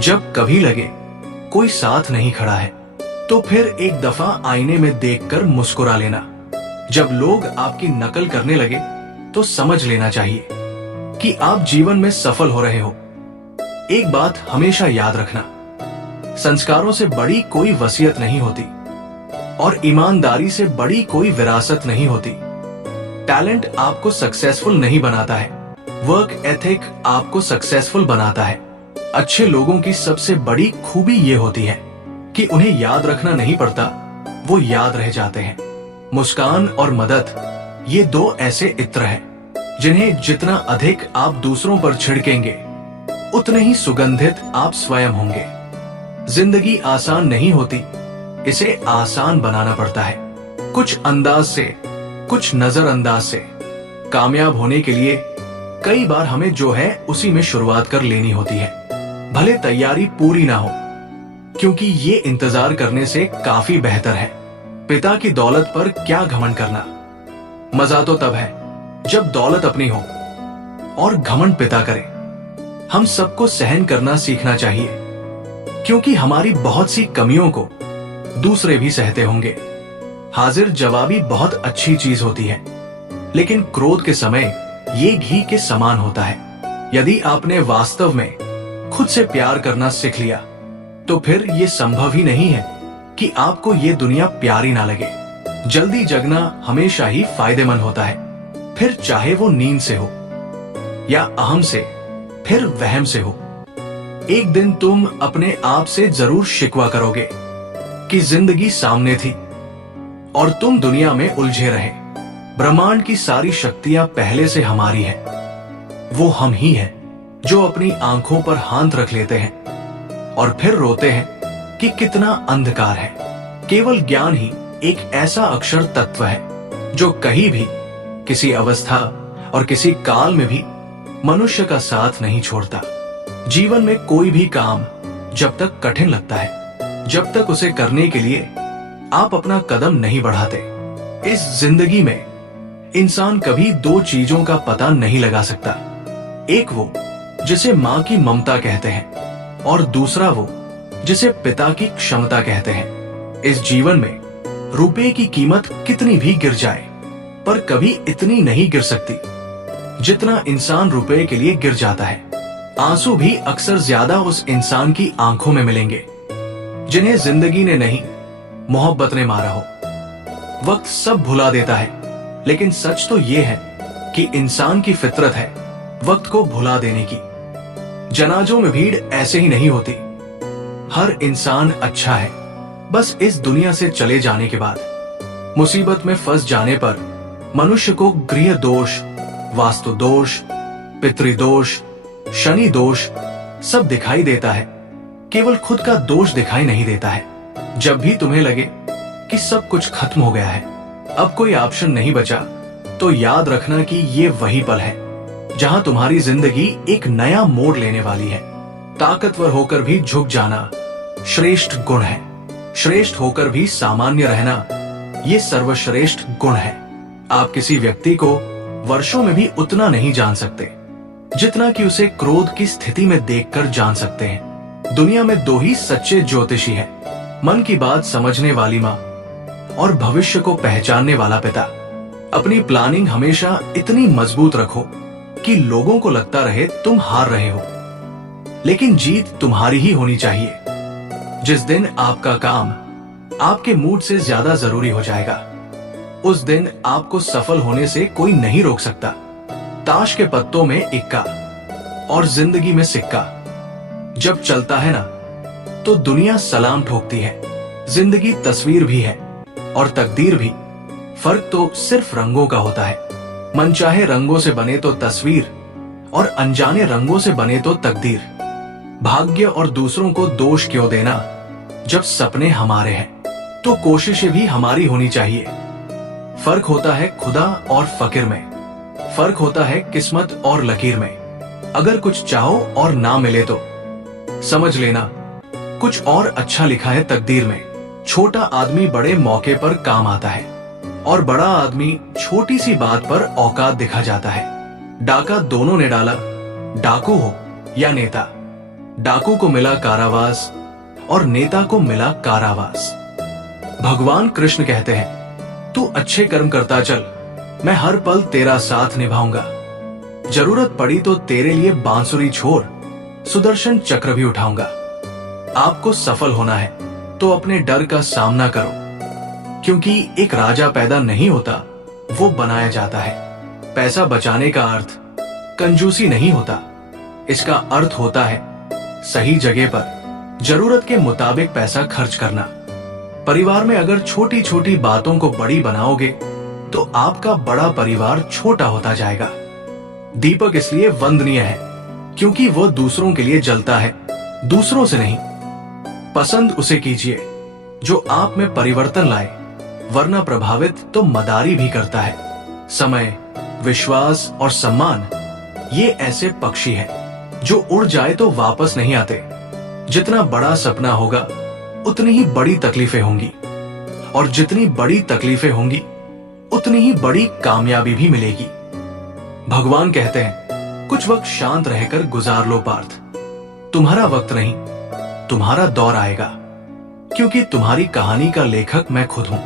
जब कभी लगे कोई साथ नहीं खड़ा है तो फिर एक दफा आईने में देखकर मुस्कुरा लेना। जब लोग आपकी नकल करने लगे तो समझ लेना चाहिए कि आप जीवन में सफल हो रहे हो। एक बात हमेशा याद रखना, संस्कारों से बड़ी कोई वसीयत नहीं होती और ईमानदारी से बड़ी कोई विरासत नहीं होती। टैलेंट आपको सक्सेसफुल नहीं बनाता है, वर्क एथिक आपको सक्सेसफुल बनाता है। अच्छे लोगों की सबसे बड़ी खूबी ये होती है कि उन्हें याद रखना नहीं पड़ता, वो याद रह जाते हैं। मुस्कान और मदद ये दो ऐसे इत्र हैं जिन्हें जितना अधिक आप दूसरों पर छिड़केंगे उतने ही सुगंधित आप स्वयं होंगे। जिंदगी आसान नहीं होती, इसे आसान बनाना पड़ता है। कुछ अंदाज से, कुछ नजरअंदाज से। कामयाब होने के लिए कई बार हमें जो है उसी में शुरुआत कर लेनी होती है, भले तैयारी पूरी ना हो, क्योंकि ये इंतजार करने से काफी बेहतर है। पिता की दौलत पर क्या घमंड करना, मजा तो तब है जब दौलत अपनी हो और घमंड पिता करे। हम सबको सहन करना सीखना चाहिए, क्योंकि हमारी बहुत सी कमियों को दूसरे भी सहते होंगे। हाजिर जवाबी बहुत अच्छी चीज होती है, लेकिन क्रोध के समय ये घी के समान होता है। यदि आपने वास्तव में खुद से प्यार करना सीख लिया तो फिर ये संभव ही नहीं है कि आपको ये दुनिया प्यारी ना लगे। जल्दी जगना हमेशा ही फायदेमंद होता है, फिर चाहे वो नींद से हो या अहम से, फिर वहम से हो। एक दिन तुम अपने आप से जरूर शिकवा करोगे कि जिंदगी सामने थी और तुम दुनिया में उलझे रहे। ब्रह्मांड की सारी शक्तियां पहले से हमारी हैं। वो हम ही हैं जो अपनी आंखों पर हाथ रख लेते हैं और फिर रोते हैं कि कितना अंधकार है। केवल ज्ञान ही एक ऐसा अक्षर तत्व है जो कहीं भी, किसी अवस्था और किसी काल में भी मनुष्य का साथ नहीं छोड़ता। जीवन में कोई भी काम जब तक कठिन लगता है, जब तक उसे करने के लिए आप अपना कदम नहीं बढ़ाते। इस जिंदगी में इंसान कभी दो चीजों का पता नहीं लगा सकता, एक वो जिसे मां की ममता कहते हैं और दूसरा वो जिसे पिता की क्षमता कहते हैं। इस जीवन में रुपए की कीमत कितनी भी गिर जाए पर कभी इतनी नहीं गिर सकती जितना इंसान रुपए के लिए गिर जाता है। आंसू भी अक्सर ज्यादा उस इंसान की आंखों में मिलेंगे जिन्हें जिंदगी ने नहीं, मोहब्बत ने मारा हो। वक्त सब भुला देता है, लेकिन सच तो ये है कि इंसान की फितरत है वक्त को भुला देने की। जनाजों में भीड़ ऐसे ही नहीं होती। हर इंसान अच्छा है, बस इस दुनिया से चले जाने के बाद। मुसीबत में फंस जाने पर मनुष्य को गृह दोष, वास्तु दोष, पितृदोष, शनि दोष सब दिखाई देता है, केवल खुद का दोष दिखाई नहीं देता है। जब भी तुम्हें लगे कि सब कुछ खत्म हो गया है, अब कोई ऑप्शन नहीं बचा, तो याद रखना कि ये वही पल है जहां तुम्हारी जिंदगी एक नया मोड़ लेने वाली है। ताकतवर होकर भी झुक जाना श्रेष्ठ गुण है। श्रेष्ठ होकर भी सामान्य रहना ये सर्वश्रेष्ठ गुण है। आप किसी व्यक्ति को वर्षों में भी उतना नहीं जान सकते जितना कि उसे क्रोध की स्थिति में देखकर जान सकते हैं। दुनिया में दो ही सच्चे ज्योतिषी हैं, मन की बात समझने वाली माँ और भविष्य को पहचानने वाला पिता। अपनी प्लानिंग हमेशा इतनी मजबूत रखो कि लोगों को लगता रहे तुम हार रहे हो, लेकिन जीत तुम्हारी ही होनी चाहिए। जिस दिन आपका काम आपके मूड से ज्यादा जरूरी हो जाएगा, उस दिन आपको सफल होने से कोई नहीं रोक सकता। ताश के पत्तों में इक्का और जिंदगी में सिक्का जब चलता है ना, तो दुनिया सलाम ठोकती है। जिंदगी तस्वीर भी है और तकदीर भी, फर्क तो सिर्फ रंगों का होता है। मनचाहे रंगों से बने तो तस्वीर और अनजाने रंगों से बने तो तकदीर। भाग्य और दूसरों को दोष क्यों देना जब सपने हमारे हैं, तो कोशिशें भी हमारी होनी चाहिए। फर्क होता है खुदा और फकीर में, फर्क होता है किस्मत और लकीर में। अगर कुछ चाहो और ना मिले तो समझ लेना कुछ और अच्छा लिखा है तकदीर में। छोटा आदमी बड़े मौके पर काम आता है और बड़ा आदमी छोटी सी बात पर औकात दिखा जाता है। डाका दोनों ने डाला, डाकू हो या नेता। डाकू को मिला कारावास और नेता को मिला कारावास। भगवान कृष्ण कहते हैं, तू अच्छे कर्म करता चल, मैं हर पल तेरा साथ निभाऊंगा। जरूरत पड़ी तो तेरे लिए बांसुरी छोड़ सुदर्शन चक्र भी उठाऊंगा। आपको सफल होना है तो अपने डर का सामना करो, क्योंकि एक राजा पैदा नहीं होता, वो बनाया जाता है। पैसा बचाने का अर्थ कंजूसी नहीं होता, इसका अर्थ होता है सही जगह पर जरूरत के मुताबिक पैसा खर्च करना। परिवार में अगर छोटी छोटी बातों को बड़ी बनाओगे तो आपका बड़ा परिवार छोटा होता जाएगा। दीपक इसलिए वंदनीय है क्योंकि वो दूसरों के लिए जलता है, दूसरों से नहीं। पसंद उसे कीजिए जो आप में परिवर्तन लाए, वरना प्रभावित तो मदारी भी करता है। समय, विश्वास और सम्मान ये ऐसे पक्षी हैं जो उड़ जाए तो वापस नहीं आते। जितना बड़ा सपना होगा उतनी ही बड़ी तकलीफें होंगी, और जितनी बड़ी तकलीफें होंगी उतनी ही बड़ी कामयाबी भी मिलेगी। भगवान कहते हैं, कुछ वक्त शांत रहकर गुजार लो पार्थ। तुम्हारा वक्त नहीं, तुम्हारा दौर आएगा, क्योंकि तुम्हारी कहानी का लेखक मैं खुद हूं।